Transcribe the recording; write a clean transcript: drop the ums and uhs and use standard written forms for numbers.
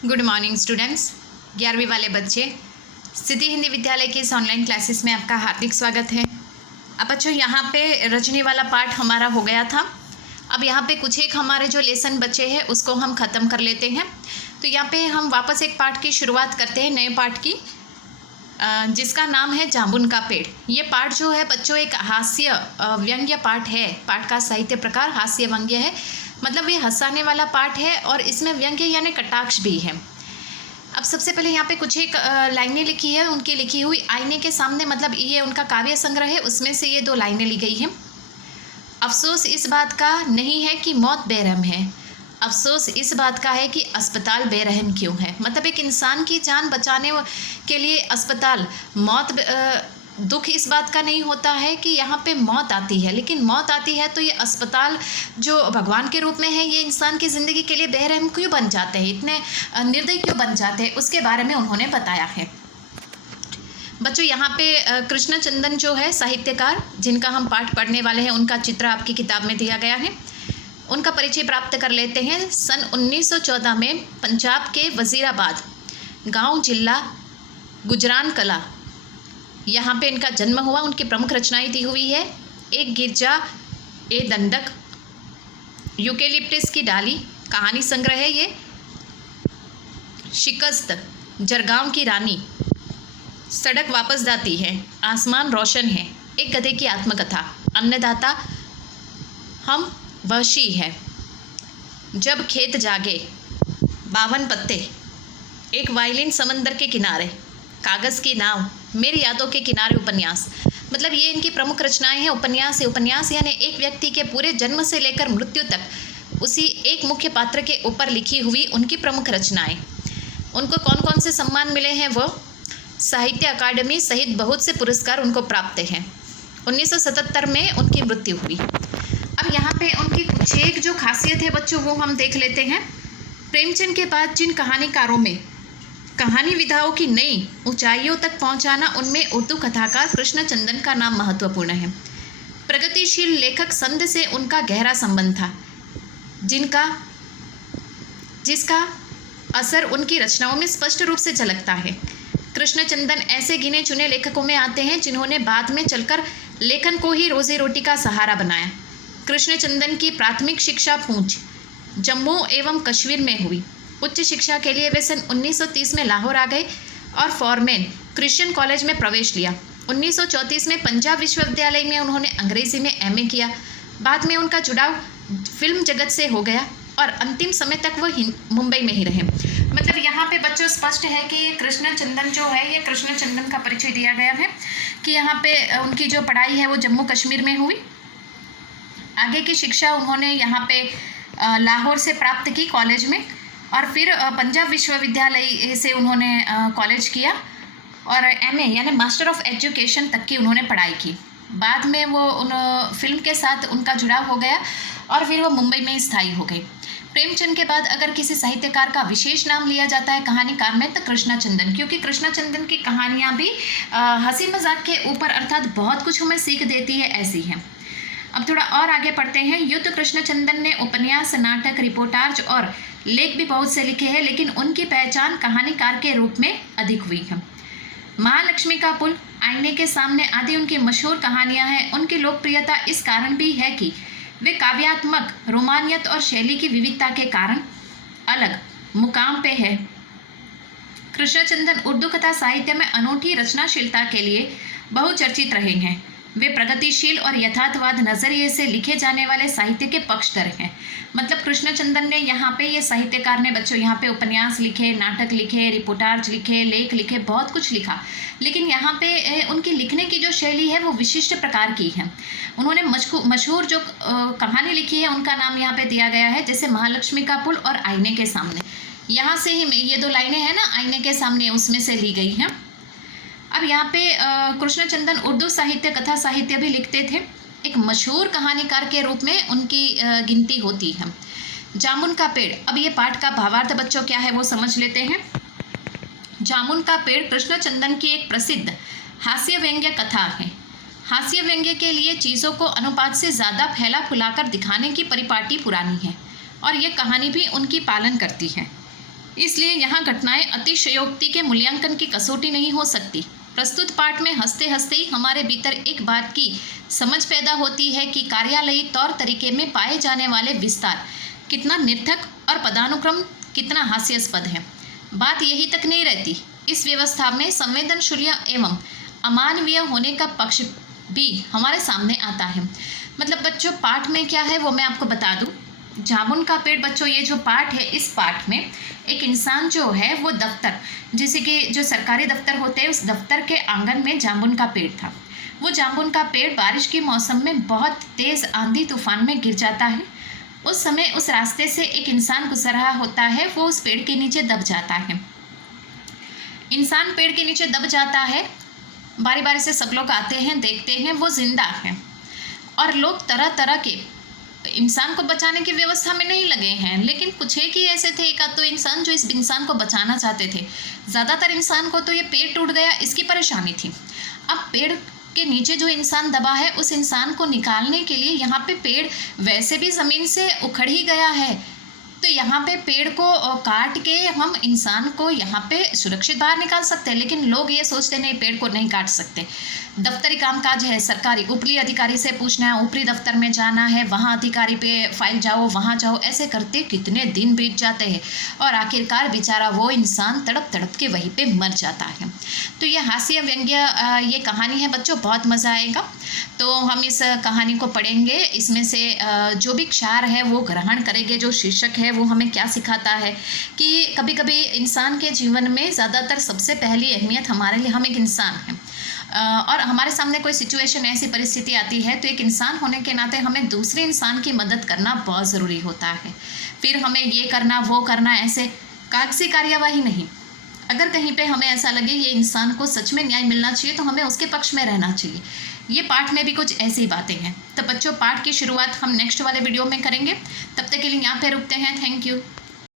Good morning students. 11वीं वाले बच्चे, सिद्धि हिंदी विद्यालय की इस ऑनलाइन क्लासेस में आपका हार्दिक स्वागत है। अब बच्चों, यहाँ पे रजनी वाला पार्ट हमारा हो गया था। अब यहाँ पे कुछ एक हमारे जो लेसन बचे हैं उसको हम ख़त्म कर लेते हैं। तो यहाँ पे हम वापस एक पार्ट की शुरुआत करते हैं, नए पार्ट की, जिसका नाम है जामुन का पेड़। ये पार्ट जो है बच्चों एक हास्य व्यंग्य पार्ट है। पार्ट का साहित्य प्रकार हास्य व्यंग्य है, मतलब ये हंसाने वाला पार्ट है और इसमें व्यंग्य यानी कटाक्ष भी है। अब सबसे पहले यहाँ पे कुछ एक लाइनें लिखी है, उनकी लिखी हुई आईने के सामने, मतलब ये उनका काव्य संग्रह है, उसमें से ये 2 लाइनें ली गई हैं। अफसोस इस बात का नहीं है कि मौत बेरहम है, अफसोस इस बात का है कि अस्पताल बेरहम क्यों है। मतलब एक इंसान की जान बचाने के लिए अस्पताल, मौत, दुख इस बात का नहीं होता है कि यहाँ पे मौत आती है, लेकिन मौत आती है तो ये अस्पताल जो भगवान के रूप में है, ये इंसान की ज़िंदगी के लिए बेरहम क्यों बन जाते हैं, इतने निर्दयी क्यों बन जाते हैं, उसके बारे में उन्होंने बताया है। बच्चों, यहाँ पे कृष्णचंदन जो है साहित्यकार, जिनका हम पाठ पढ़ने वाले हैं, उनका चित्र आपकी किताब में दिया गया है। उनका परिचय प्राप्त कर लेते हैं। सन 1914 में पंजाब के वज़ीराबाद गाँव, जिला गुजरान कला, यहाँ पे इनका जन्म हुआ। उनकी प्रमुख रचनाएं दी हुई है, एक गिरजा ए दंडक, यूकेलिप्टिस की डाली, कहानी संग्रह है ये, शिकस्त, जरगांव की रानी, सड़क वापस जाती है, आसमान रोशन है, एक गधे की आत्मकथा, अन्नदाता हम वहशी है, जब खेत जागे, 52 पत्ते, एक वायलिन समंदर के किनारे, कागज़ की नाव, मेरी यादों के किनारे उपन्यास। मतलब ये इनकी प्रमुख रचनाएं हैं। उपन्यास है, उपन्यास यानी एक व्यक्ति के पूरे जन्म से लेकर मृत्यु तक उसी एक मुख्य पात्र के ऊपर लिखी हुई उनकी प्रमुख रचनाएं। उनको कौन कौन से सम्मान मिले हैं, वो साहित्य अकादमी सहित बहुत से पुरस्कार उनको प्राप्त हैं। 1977 में उनकी मृत्यु हुई। अब यहाँ पे उनकी कुछ एक जो खासियत है बच्चों, वो हम देख लेते हैं। प्रेमचंद के बाद जिन कहानीकारों में कहानी विधाओं की नई ऊंचाइयों तक पहुंचाना, उनमें उर्दू कथाकार कृष्णचंदन का नाम महत्वपूर्ण है। प्रगतिशील लेखक संध से उनका गहरा संबंध था, जिसका असर उनकी रचनाओं में स्पष्ट रूप से झलकता है। कृष्णचंदन ऐसे गिने चुने लेखकों में आते हैं जिन्होंने बाद में चलकर लेखन को ही रोजी रोटी का सहारा बनाया। कृष्णचंदन की प्राथमिक शिक्षा पूंछ, जम्मू एवं कश्मीर में हुई। उच्च शिक्षा के लिए वे सन 1930 में लाहौर आ गए और फॉरमेन क्रिश्चियन कॉलेज में प्रवेश लिया। 1934 में पंजाब विश्वविद्यालय में उन्होंने अंग्रेजी में एमए किया। बाद में उनका जुड़ाव फिल्म जगत से हो गया और अंतिम समय तक वो मुंबई में ही रहे। मतलब यहाँ पे बच्चों स्पष्ट है कि ये कृष्णचंदन जो है, ये कृष्णचंदन का परिचय दिया गया है कि यहाँ पे उनकी जो पढ़ाई है वो जम्मू कश्मीर में हुई। आगे की शिक्षा उन्होंने यहाँ पे लाहौर से प्राप्त की कॉलेज में, और फिर पंजाब विश्वविद्यालय से उन्होंने कॉलेज किया और एमए यानी मास्टर ऑफ एजुकेशन तक की उन्होंने पढ़ाई की। बाद में वो उन फिल्म के साथ उनका जुड़ाव हो गया और फिर वो मुंबई में स्थायी हो गई। प्रेमचंद के बाद अगर किसी साहित्यकार का विशेष नाम लिया जाता है कहानीकार में, तो कृष्णचंदन, क्योंकि कृष्णचंदन की कहानियाँ भी हंसी मजाक के ऊपर, अर्थात बहुत कुछ हमें सीख देती है, ऐसी हैं। अब थोड़ा और आगे पढ़ते हैं। युद्ध कृष्णचंदन ने उपन्यास, नाटक, रिपोर्टाज और लेख भी बहुत से लिखे हैं, लेकिन उनकी पहचान कहानीकार के रूप में अधिक हुई है। महालक्ष्मी का पुल, आईने के सामने आदि उनकी मशहूर कहानियां हैं। उनकी लोकप्रियता इस कारण भी है कि वे काव्यात्मक रोमानियत और शैली की विविधता के कारण अलग मुकाम पे है। कृष्णचंदन उर्दू कथा साहित्य में अनूठी रचनाशीलता के लिए बहुचर्चित रहे हैं। वे प्रगतिशील और यथार्थवाद नज़रिए से लिखे जाने वाले साहित्य के पक्षधर हैं। मतलब कृष्णचंदन ने यहाँ पे, ये साहित्यकार ने बच्चों यहाँ पे उपन्यास लिखे, नाटक लिखे, रिपोर्टाज लिखे, लेख लिखे, बहुत कुछ लिखा, लेकिन यहाँ पे उनकी लिखने की जो शैली है वो विशिष्ट प्रकार की है। उन्होंने मशहूर जो कहानी लिखी है उनका नाम यहाँ पे दिया गया है, जैसे महालक्ष्मी का पुल और आईने के सामने। यहाँ से ही ये 2 लाइनें हैं ना, आईने के सामने, उसमें से ली गई हैं। अब यहाँ पे कृष्णचंदन उर्दू साहित्य, कथा साहित्य भी लिखते थे। एक मशहूर कहानीकार के रूप में उनकी गिनती होती है। जामुन का पेड़, अब ये पाठ का भावार्थ बच्चों क्या है वो समझ लेते हैं। जामुन का पेड़ कृष्णचंदन की एक प्रसिद्ध हास्य व्यंग्य कथा है। हास्य व्यंग्य के लिए चीज़ों को अनुपात से ज़्यादा फैला फुलाकर दिखाने की परिपाटी पुरानी है और ये कहानी भी उनकी पालन करती है। इसलिए यहाँ घटनाएं अतिशयोक्ति के मूल्यांकन की कसौटी नहीं हो सकती। प्रस्तुत पाठ में हंसते हंसते ही हमारे भीतर एक बात की समझ पैदा होती है कि कार्यालयी तौर तरीके में पाए जाने वाले विस्तार कितना निर्थक और पदानुक्रम कितना हास्यास्पद है। बात यही तक नहीं रहती, इस व्यवस्था में संवेदनशील एवं अमानवीय होने का पक्ष भी हमारे सामने आता है। मतलब बच्चों, पाठ में क्या है वो मैं आपको बता दूं। जामुन का पेड़, बच्चों ये जो पाठ है, इस पाठ में एक इंसान जो है वो दफ्तर, जैसे कि जो सरकारी दफ्तर होते हैं, उस दफ्तर के आंगन में जामुन का पेड़ था। वो जामुन का पेड़ बारिश के मौसम में बहुत तेज़ आंधी तूफान में गिर जाता है। उस समय उस रास्ते से एक इंसान गुजर रहा होता है, वो उस पेड़ के नीचे दब जाता है। इंसान पेड़ के नीचे दब जाता है, बारी बारी से सब लोग आते हैं, देखते हैं, वो जिंदा है और लोग तरह तरह के इंसान को बचाने की व्यवस्था में नहीं लगे हैं, लेकिन कुछ एक ही ऐसे थे, एक आध तो इंसान जो इस इंसान को बचाना चाहते थे। ज़्यादातर इंसान को तो ये पेड़ टूट गया इसकी परेशानी थी। अब पेड़ के नीचे जो इंसान दबा है, उस इंसान को निकालने के लिए यहाँ पे पेड़ वैसे भी ज़मीन से उखड़ ही गया है, तो यहाँ पे पेड़ को काट के हम इंसान को यहाँ पे सुरक्षित बाहर निकाल सकते हैं। लेकिन लोग ये सोचते नहीं, पेड़ को नहीं काट सकते। दफ्तरी कामकाज है, सरकारी ऊपरी अधिकारी से पूछना है, ऊपरी दफ्तर में जाना है, वहाँ अधिकारी पे फाइल जाओ, वहाँ जाओ, ऐसे करते कितने दिन बीत जाते हैं और आखिरकार बेचारा वो इंसान तड़प तड़प के वहीं पे मर जाता है। तो ये हास्य व्यंग्य ये कहानी है बच्चों, बहुत मज़ा आएगा। तो हम इस कहानी को पढ़ेंगे, इसमें से जो भी क्षार है वो ग्रहण करेंगे। जो शीर्षक है वो हमें क्या सिखाता है कि कभी कभी इंसान के जीवन में ज़्यादातर सबसे पहली अहमियत हमारे लिए, हम एक इंसान हैं और हमारे सामने कोई सिचुएशन, ऐसी परिस्थिति आती है तो एक इंसान होने के नाते हमें दूसरे इंसान की मदद करना बहुत ज़रूरी होता है। फिर हमें ये करना वो करना, ऐसे कागजी कार्यवाही नहीं। अगर कहीं पे हमें ऐसा लगे ये इंसान को सच में न्याय मिलना चाहिए तो हमें उसके पक्ष में रहना चाहिए। ये पाठ में भी कुछ ऐसी बातें हैं। तो बच्चों, पाठ की शुरुआत हम नेक्स्ट वाले वीडियो में करेंगे। तब तक के लिए यहाँ पे रुकते हैं। Thank you.